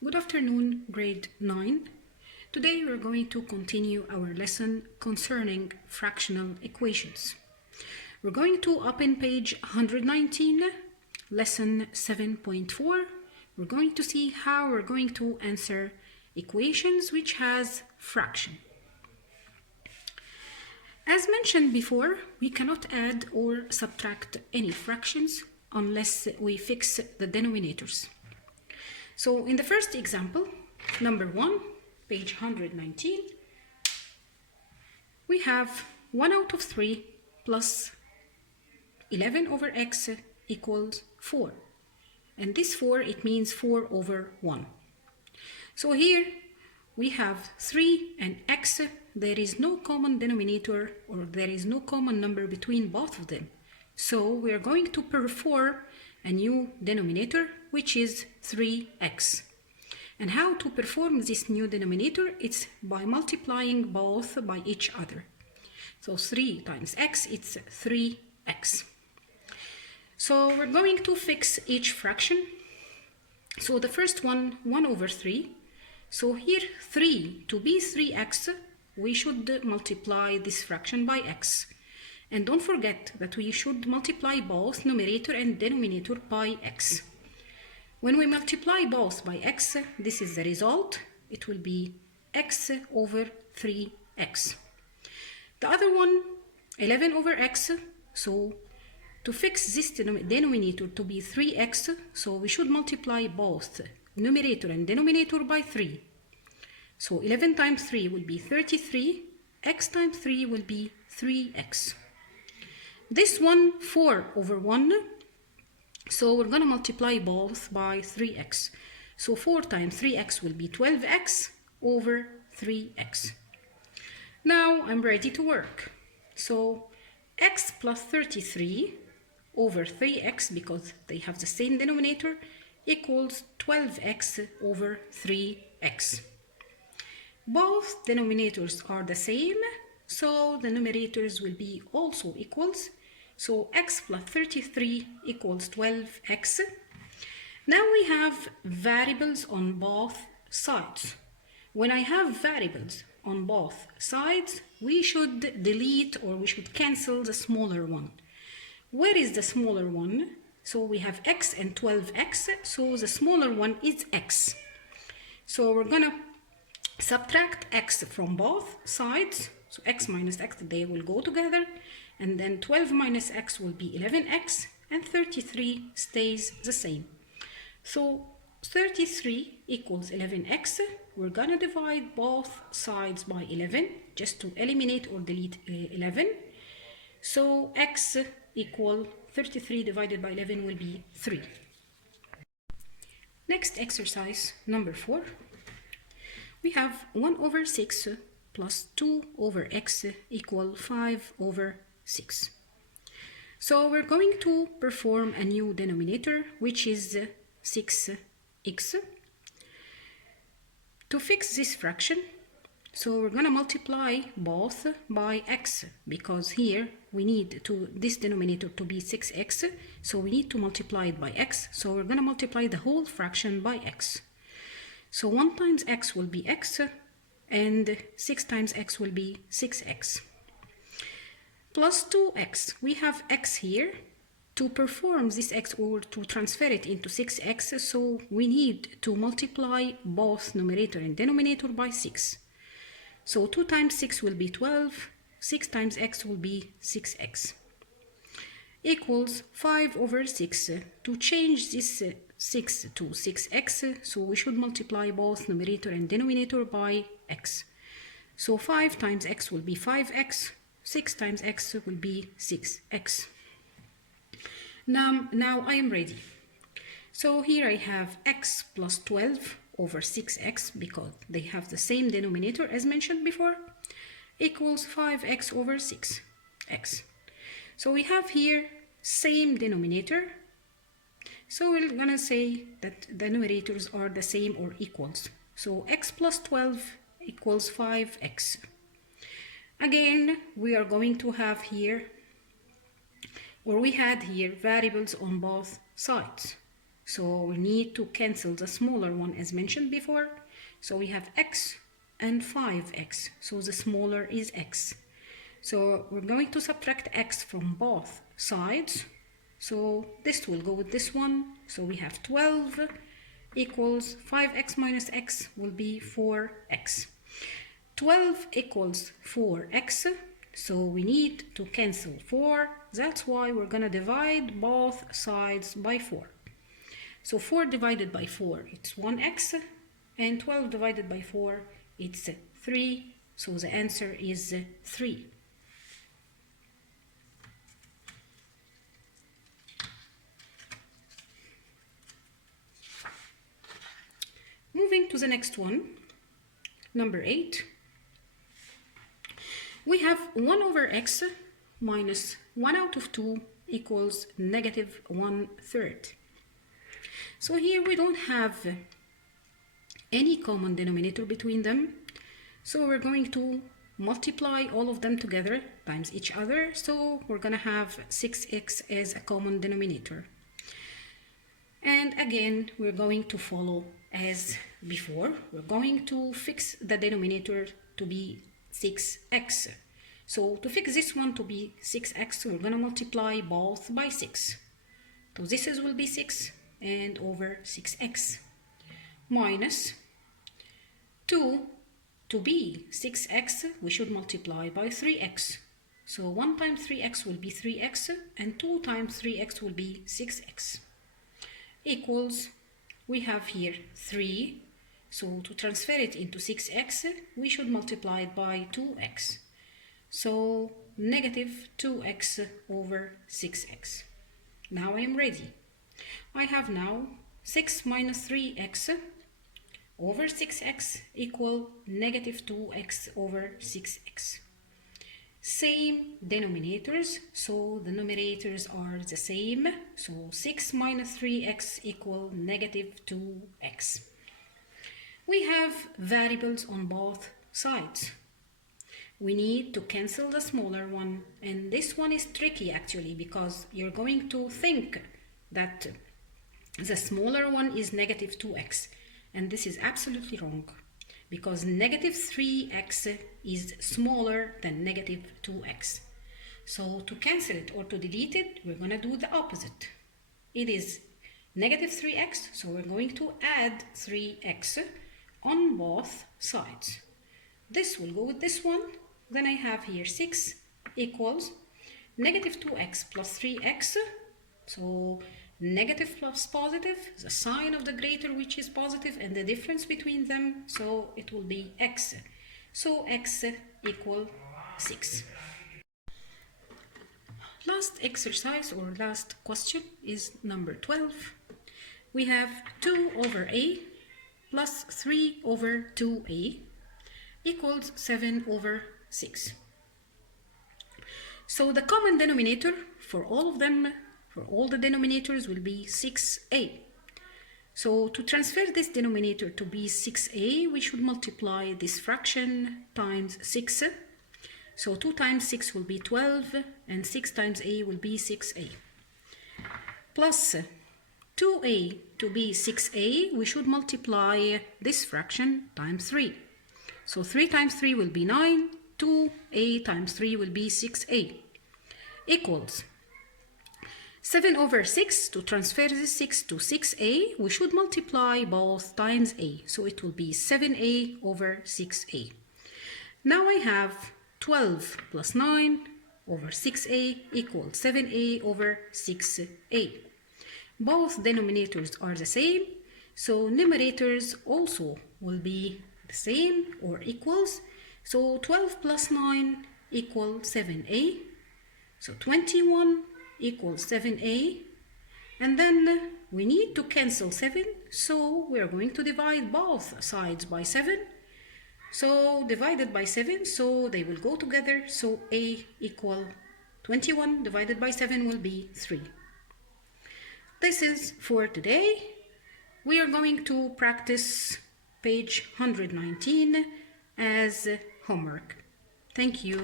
Good afternoon, grade 9. Today we're going to continue our lesson concerning fractional equations. We're going to open page 119, lesson 7.4. We're going to see how we're going to answer equations which has fraction. As mentioned before, we cannot add or subtract any fractions unless we fix the denominators. So in the first example, number 1, page 119, we have 1 out of 3 plus 11 over x equals 4. And this 4, it means 4 over 1. So here we have 3 and x. There is no common denominator, or there is no common number between both of them. So we are going to perform a new denominator, which is 3x. And how to perform this new denominator? It's by multiplying both by each other. So 3 times x, it's 3x. So we're going to fix each fraction. So the first one, 1 over 3. So here 3, to be 3x, we should multiply this fraction by x. And don't forget that we should multiply both numerator and denominator by x. When we multiply both by x, this is the result. It will be x over 3x. The other one, 11 over x. So to fix this denominator to be 3x, so we should multiply both numerator and denominator by 3. So 11 times 3 will be 33. X times 3 will be 3x. This one, 4 over 1. So we're going to multiply both by 3x. So 4 times 3x will be 12x over 3x. Now I'm ready to work. So x plus 33 over 3x, because they have the same denominator, equals 12x over 3x. Both denominators are the same, so the numerators will be also equals. So x plus 33 equals 12x. Now we have variables on both sides. When I have variables on both sides, we should delete, or we should cancel the smaller one. Where is the smaller one? So we have x and 12x, so the smaller one is x. So we're gonna subtract x from both sides. So x minus x, they will go together. And then 12 minus x will be 11x, and 33 stays the same. So 33 equals 11x. We're gonna divide both sides by 11 just to eliminate or delete 11. So x equal 33 divided by 11 will be 3. Next exercise, number 4. We have 1 over 6 plus 2 over x equal 5 over 6. So we're going to perform a new denominator, which is 6x. To fix this fraction, so we're going to multiply both by x, because here we need this denominator to be 6x, so we need to multiply it by x. So we're going to multiply the whole fraction by x. So 1 times x will be x, and 6 times x will be 6x. Plus 2x, we have x here. To perform this x, or to transfer it into 6x, so we need to multiply both numerator and denominator by 6. So 2 times 6 will be 12, 6 times x will be 6x. Equals 5 over 6. To change this 6 to 6x, so we should multiply both numerator and denominator by x. So 5 times x will be 5x, 6 times x will be 6x. Now I am ready. So here I have x plus 12 over 6x, because they have the same denominator as mentioned before, equals 5x over 6x. So we have here same denominator. So we're gonna say that the numerators are the same or equals. So x plus 12 equals 5x. Again, we are going to have here, or we had here, variables on both sides. So we need to cancel the smaller one as mentioned before. So we have x and 5x. So the smaller is x. So we're going to subtract x from both sides. So this will go with this one. So we have 12 equals 5x minus x will be 4x. 12 equals 4x. So we need to cancel 4. That's why we're going to divide both sides by 4. So 4 divided by 4, it's 1x. And 12 divided by 4, it's 3. So the answer is 3. Moving to the next one, number 8. We have 1 over x minus 1 out of 2 equals negative 1/3. So here we don't have any common denominator between them. So we're going to multiply all of them together times each other. So we're going to have 6x as a common denominator. And again, we're going to follow as before. We're going to fix the denominator to be 6x. So to fix this one to be 6x, we're going to multiply both by 6. So this will be 6 and over 6x minus 2 to be 6x, we should multiply by 3x. So 1 times 3x will be 3x and 2 times 3x will be 6x equals, we have here 3. So to transfer it into 6x, we should multiply it by 2x. So negative 2x over 6x. Now I am ready. I have now 6 minus 3x over 6x equal negative 2x over 6x. Same denominators, so the numerators are the same. So 6 minus 3x equal negative 2x. We have variables on both sides. We need to cancel the smaller one, and this one is tricky actually because you're going to think that the smaller one is negative 2x, and this is absolutely wrong because negative 3x is smaller than negative 2x. So to cancel it or to delete it, we're going to do the opposite. It is negative 3x, so we're going to add 3x on both sides. This will go with this one. Then I have here 6 equals negative 2x plus 3x. So negative plus positive, the sign of the greater which is positive and the difference between them, so it will be x. So x equal 6. Last exercise or last question is number 12. We have 2 over a plus 3 over 2a equals 7 over 6. So the common denominator for all of them, for all the denominators, will be 6a. So to transfer this denominator to be 6a, we should multiply this fraction times 6. So 2 times 6 will be 12, and 6 times a will be 6a. Plus 2a to be 6a, we should multiply this fraction times 3. So 3 times 3 will be 9, 2a times 3 will be 6a, equals 7 over 6. To transfer this 6 to 6a, we should multiply both times a. So it will be 7a over 6a. Now I have 12 plus 9 over 6a equals 7a over 6a. Both denominators are the same, so numerators also will be the same or equals. So 12 plus 9 equals 7a. So 21 equals 7a. And then we need to cancel 7, so we are going to divide both sides by 7. So divided by 7, so they will go together. So a equal 21 divided by 7 will be 3. This is for today. We are going to practice page 119 as homework. Thank you.